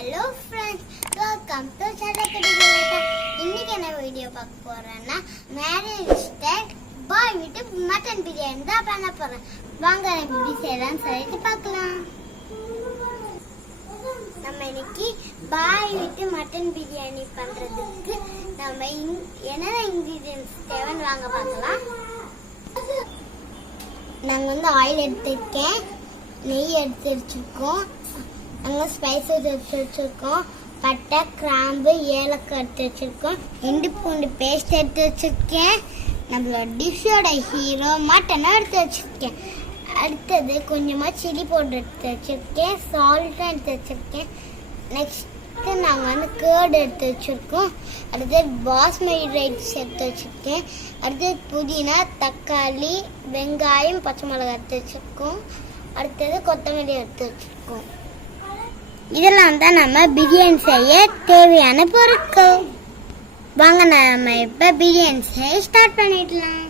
Hello friends, welcome to Kalyana. இன்னைக்கு என்ன video பார்க்க போறேன்னா மேரேஜ் டைம் பாய் வீட்டு மட்டன் பிரியாணி தான் பண்ண போறேன். வாங்க எப்படி செய்யலாம் சொல்லிட்டு பார்க்கலாம். நம்ம இன்னைக்கு பாய் வீட்டு மட்டன் பிரியாணி பண்றதுக்கு நம்ம என்னென்ன இன்கிரிடியன்ட்ஸ் தேவைன்னு வாங்க பார்க்கலாம். நாங்கள் ஆயில் எடுத்துருக்கேன், நெய் எடுத்து வச்சிருக்கோம், நாங்கள் ஸ்பைசஸ் எடுத்து வச்சிருக்கோம், பட்டை கிராம்பு ஏலக்காய் எடுத்து வச்சிருக்கோம், இஞ்சி பூண்டு பேஸ்ட் எடுத்து வச்சிருக்கேன், நம்மளோட டிஷ்ஷோட ஹீரோ மட்டனை எடுத்து வச்சிருக்கேன். அடுத்தது கொஞ்சமாக சில்லி பவுடர் எடுத்து வச்சிருக்கேன், சால்ட்டும் எடுத்து வச்சிருக்கேன். நெக்ஸ்ட்டு நாங்கள் கேர்டு எடுத்து வச்சுருக்கோம். அடுத்தது பாஸ்மதி ரைஸ் எடுத்து வச்சுருக்கேன். அடுத்தது புதினா, தக்காளி, வெங்காயம், பச்சை மிளகாய் எடுத்து வச்சுருக்கோம். அடுத்தது கொத்தமல்லி எடுத்து வச்சுருக்கோம். இதெல்லாம் தான் நம்ம பிரியாணி செய்ய தேவையான பொருட்கள். வாங்க நம்ம இப்போ பிரியாணி செய்ய ஸ்டார்ட் பண்ணிடலாம்.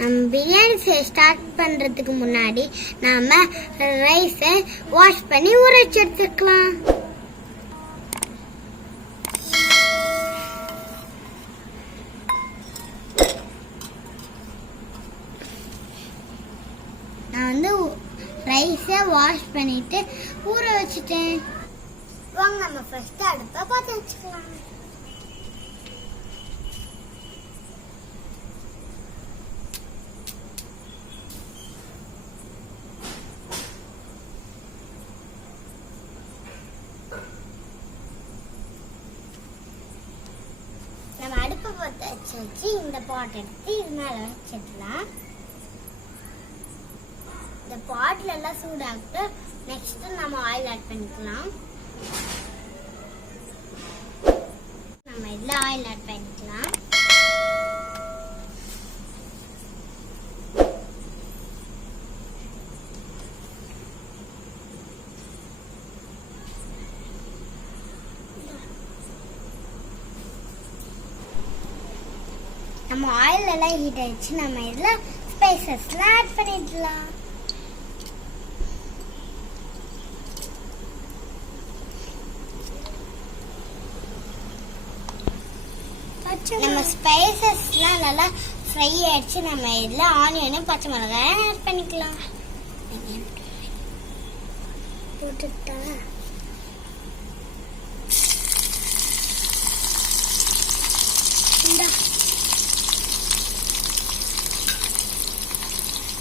நம்ம பிரியாணி செய்ய ஸ்டார்ட் பண்ணுறதுக்கு முன்னாடி நாம் ரைஸை வாஷ் பண்ணி ஊற வச்சு எடுத்துக்கலாம். நான் ரைஸை வாஷ் பண்ணிட்டு ஊற வச்சுட்டேன். வாங்க நம்ம ஃபர்ஸ்ட் அடுப்பை பார்த்து வச்சுக்கலாம். நம்ம அடுப்பை பார்த்து வச்சு இந்த பாட் எடுத்து இது மேலே வச்சிடலாம். இந்த பாட்ல எல்லாம் சூடாகிட்டு நெக்ஸ்ட் நம்ம ஆயில் ஆட் பண்ணிக்கலாம். நம்ம இதுல ஆயில் ஆட் பண்ணிக்கலாம். நம்ம ஆயில் எல்லாம் ஹீட் ஆயிடுச்சு. நம்ம இதுல ஸ்பைசஸ்லாம் ஆட் பண்ணிடலாம். நம்ம ஸ்பைசஸ்லாம் நல்லா ஃப்ரை ஆயிடுச்சு. நம்ம இதில் ஆனியனும் பச்சை மிளகாய் ஆட் பண்ணிக்கலாம். போட்டுட்டா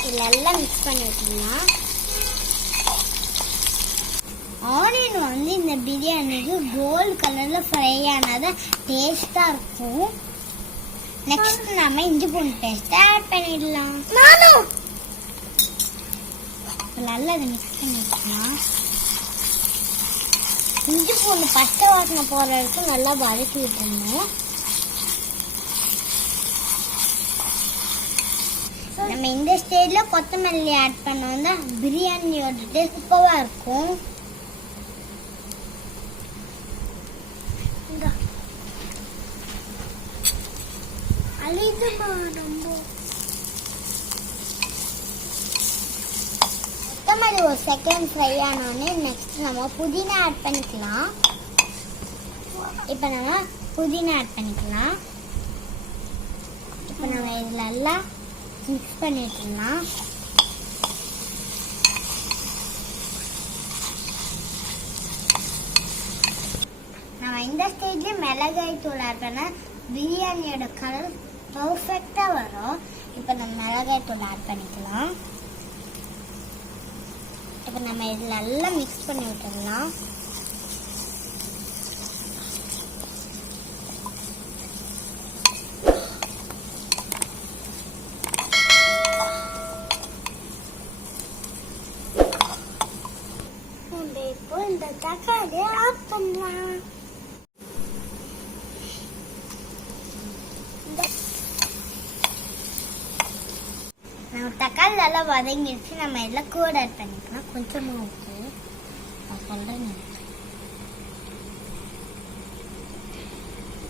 இதெல்லாம் மிக்ஸ் பண்ணி விட்டுக்கலாம். ஆனியன் இந்த பிரியாணிக்கு கோல்ட் கலர்ல ஃப்ரை ஆனாதான் டேஸ்டா இருக்கும். நெக்ஸ்ட் நாம இஞ்சி பூண்டு பேஸ்ட் ஆட் பண்ணிடலாம். நல்லா இதை மிக்ஸ் பண்ணிக்கலாம். இஞ்சி பூண்டு பச்சை வாசனை போற வரைக்கும் நல்லா வதக்கி விட்டுருணும். நம்ம இந்த ஸ்டேஜ்ல கொத்தமல்லி ஆட் பண்ணோம் தான் பிரியாணியோட டேஸ்ட் சூப்பரா இருக்கும். கொத்தமல்லி ஒரு செகண்ட் ஃப்ரை ஆனோடனே நெக்ஸ்ட் நம்ம புதினா ஆட் பண்ணிக்கலாம். இப்போ நம்ம புதினா ஆட் பண்ணிக்கலாம். இப்போ நம்ம இதில் எல்லாம் மிக்ஸ் பண்ணிக்கலாம். நம்ம இந்த ஸ்டேஜ்ல மிளகாய் தூள் ஆட் பண்ண பிரியாணியோட கலர் பர்ஃபெக்டா வரும். இப்போ நம்ம மிளகாய் தூள் ஆட் பண்ணிக்கலாம். இப்போ நம்ம இதில் எல்லாம் மிக்ஸ் பண்ணி விட்டுடலாம். இப்போ இந்த தக்காளியை ஆட் பண்ணலாம். நம்ம தக்காளி நல்லா வதங்கிடுச்சு. நம்ம எல்லாம் கோட் ஆட் பண்ணிக்கலாம். கொஞ்சமாக உப்பு சொல்றேன்,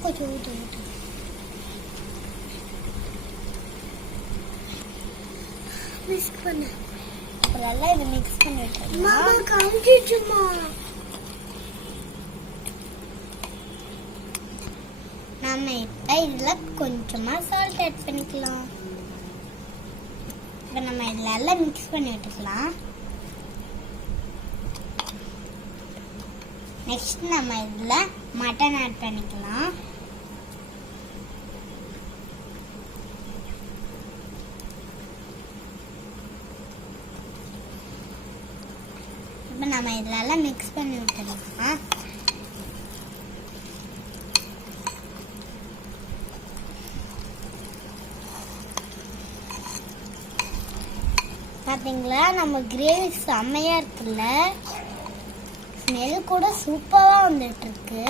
கொஞ்சம் ஊற்று மிக்ஸ் பண்ண. அப்புறம் எல்லாம் இதை மிக்ஸ் பண்ணி விட்டுருமா. நம்ம இப்போ இதில் கொஞ்சமாக சால்ட் ஆட் பண்ணிக்கலாம். இப்போ நம்ம இதில் எல்லாம் மிக்ஸ் பண்ணி விட்டுக்கலாம். நெக்ஸ்ட் நம்ம இதில் மட்டன் ஆட் பண்ணிக்கலாம். இப்போ நம்ம இதில் எல்லாம் மிக்ஸ் பண்ணி விட்டுக்கலாம். பார்த்தீங்களா, நம்ம கிரேவி செம்மையாக இருக்குல்ல. ஸ்மெல் கூட சூப்பராக வந்துட்டு இருக்கு.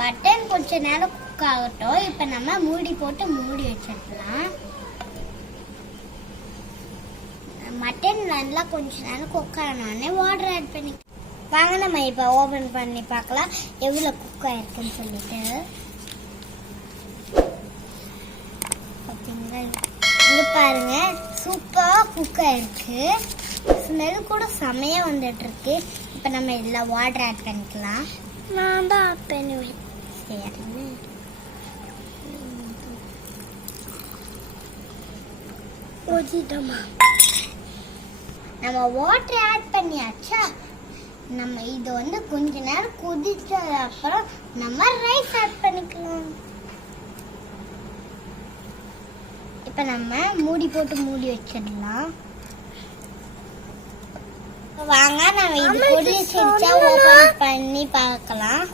மட்டன் கொஞ்ச நேரம் குக் ஆகட்டும். இப்போ நம்ம மூடி போட்டு மூடி வச்சிடலாம். மட்டன் நல்லா கொஞ்ச நேரம் குக் ஆனோடனே வாட்டர் ஆட் பண்ணி வாங்க நம்ம இப்போ ஓபன் பண்ணி பார்க்கலாம் எவ்வளோ குக் ஆயிருக்குன்னு சொல்லிட்டு. இங்க பாருங்க, சூப்பரா குக் ஆயிருக்கு. ஸ்மெல் கூட செமையா வந்துட்டு இருக்கு. இப்ப நம்ம இதுல வாட்டர் ஆட் பண்ணிக்கலாம். நான் தான் ஆட் பண்ணுவேன். சரி, நம்ம வாட்டர் ஆட் பண்ணியாச்சா. நம்ம இது வந்து கொஞ்ச நேரம் கொதிச்ச அப்புறம் நம்ம ரைஸ் ஆட் பண்ணிக்கலாம். இப்போ நம்ம மூடி போட்டு மூடி வச்சிடலாம். வாங்க நம்ம இது கொதிச்சிருச்சா ஓபன் பண்ணி பார்க்கலாம்.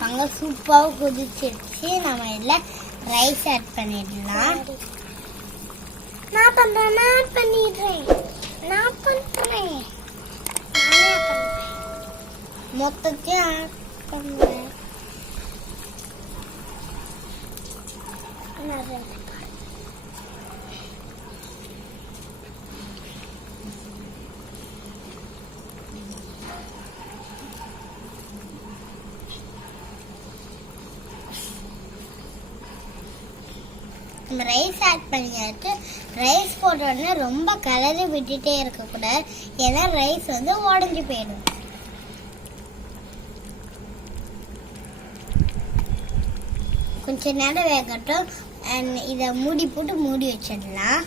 வாங்க, சூப்பராக கொதிச்சிருச்சு. நம்ம இதில் ரைஸ் ஆட் பண்ணிடலாம். நான் பண்ணிடுறேன். மொத்தத்தையும் ஆட் பண்ணுறேன். நம்ம ரைஸ் ஆட் பண்ணியாச்சு. ரைஸ் போட்ட உடனே ரொம்ப கலரி விட்டுட்டே இருக்கக்கூடாது, ஏன்னா ரைஸ் வந்து உடஞ்சி போயிடும். கொஞ்ச நேரம் வேகட்டும். இதை மூடி போட்டு மூடி வச்சிடலாம்.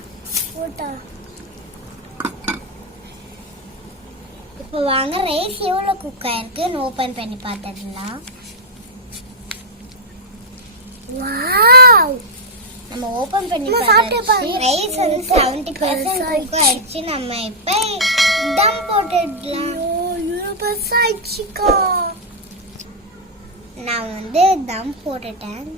இப்போ வாங்க ரைஸ் எவ்வளோ குக் ஆயிருக்குன்னு ஓபன் பண்ணி பார்த்துடலாம். நம்ம ஓபன் பண்ணி பார்த்தாச்சு. ரைஸ் வந்து 70% குக் ஆயிடுச்சு. நம்ம இப்போ தம் போட்டுடலாம். நான் வந்து தம் போட்டுட்டேன்.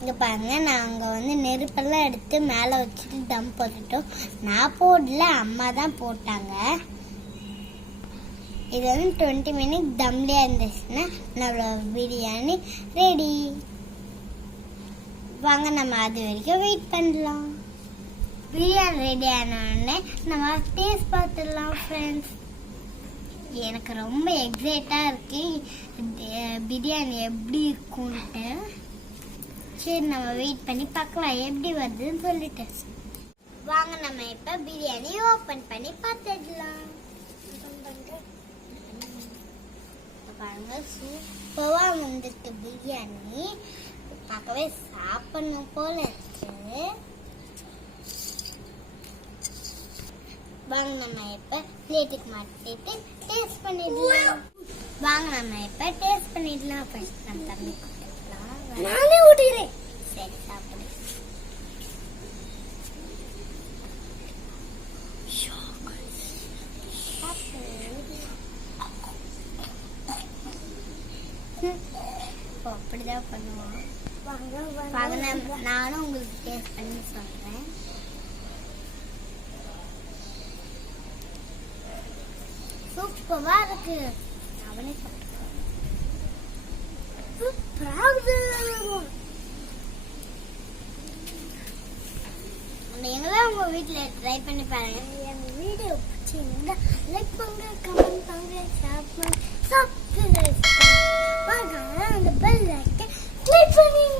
இங்க பாருங்க, நாங்க வந்து நெருப்பெல்லாம் எடுத்து மேலே வச்சுட்டு தம் போட்டுட்டோம். நான் போடல, அம்மா தான் போட்டாங்க. இது வந்து 20 மினிட்ஸ் தம்லேயே இருந்துச்சுன்னா நம்மளோட பிரியாணி ரெடி. வாங்க நம்ம அது வரைக்கும் வெயிட் பண்ணலாம். பிரியாணி ரெடி ஆனோடனே நம்ம டேஸ்ட் பார்த்துடலாம் ஃப்ரெண்ட்ஸ். எனக்கு ரொம்ப எக்ஸைட்டாக இருக்கு பிரியாணி எப்படி இருக்கும்ட்டு. சரி, நம்ம வெயிட் பண்ணி பார்க்கலாம் எப்படி வருதுன்னு சொல்லிட்டு. வாங்க நம்ம இப்போ பிரியாணி ஓப்பன் பண்ணி பார்த்துடலாம். பாருங்க, சூப்பராக வந்துருக்கு பிரியாணி. பார்க்கவே சாப்பிடணும் போல இருக்கு. வாங்க நம்ம இப்போ பிளேட்டுக்கு மாட்டிட்டு டேஸ்ட் பண்ணிடலாம். வாங்க நம்ம இப்போ டேஸ்ட் பண்ணிடலாம். ஃபர்ஸ்ட் நம்ம தம்பி கொடுத்துக்கலாம். நானே ஊட்டிக்கிறேன். சரி, சாப்பிடு. அப்படிதான் பண்ணுவோம். நானும் உங்களுக்கு டேஸ்ட் பண்ணி சொல்றேன். சூப்பரா இருக்கு. அவனே நீங்களும் உங்க வீட்டுல ட்ரை பண்ணி பாருங்க. எங்க வீடியோ பிடிச்சிருந்தா லைக் பண்ணுங்க, கமெண்ட் பண்ணுங்க, ஷேர் பண்ணுங்க, சப்ஸ்கிரைப் பண்ணுங்க, அந்த பெல் ஐகானை கிளிக் பண்ணுங்க.